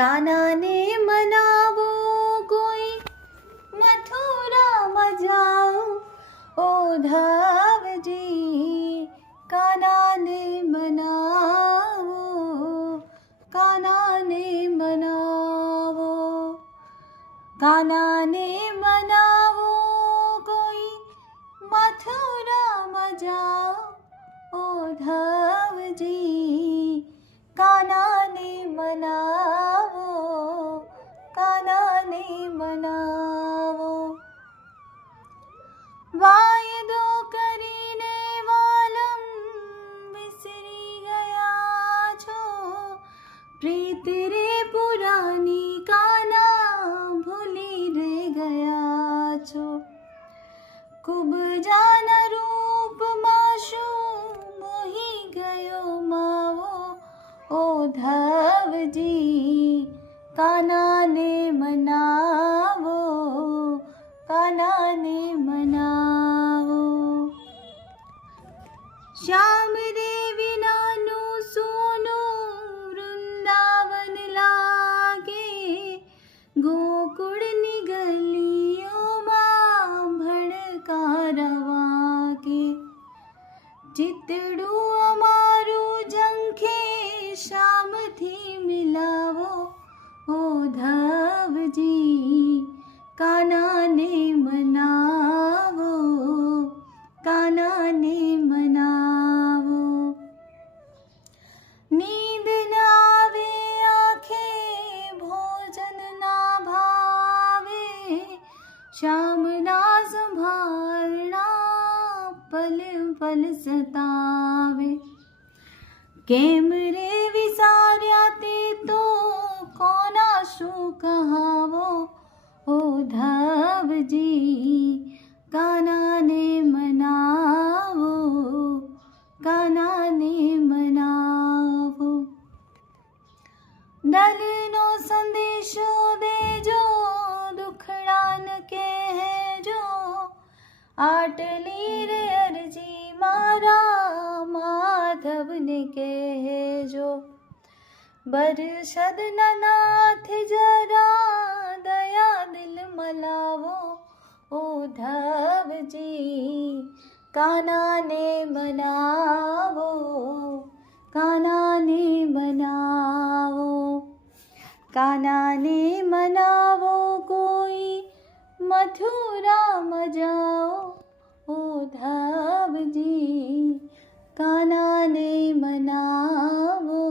कान्हा ने मनावो कोई मथुरा में जाओ उद्धव जी। कान्हा ने मनावो, कान्हा ने मनावो, कान्हा ने मनावो कोई मथुरा में जाओ उद्धव जी। कान्हा ने मनावो, कान्हा ने मनावो। वायदो करीने वालम विसरी गया छो, प्रीत रे पुरानी कान्हा भूली रे गया छो। खूब जान रूप माशु मोही गयो मावो उद्धव जी। कान्हा ने मनावो, कान्हा ने मनावो। श्याम रे विनानु सोनो वृंदावन लागे, गोकुल निगलियों मां भड़कारवा के। चितड़ू अमारू झंखे श्याम थी मिलावो उद्धव जी। कान्हा ने मनावो, कान्हा ने मनावो। नींद न आवे आँखें भोजन ना भावे, श्याम ना संभालना पल पल सतावे। केम रे विसार्या ते तो कोना शू कहावो उद्धव जी। कान्हा ने मनावो, कान्हा ने मनावो। दल नो संदेशो देजो दुखड़ान के है जो, आटली रे अर्जी मारा माधव ने के जो। बरसद नाथ जरा दया दिल मलावो उद्धव जी। कान्हा ने मनावो, कान्हा ने मनावो। कान्हा ने मनावो कोई मथुरा में जाओ उद्धव जी। कान्हा ने मनावो,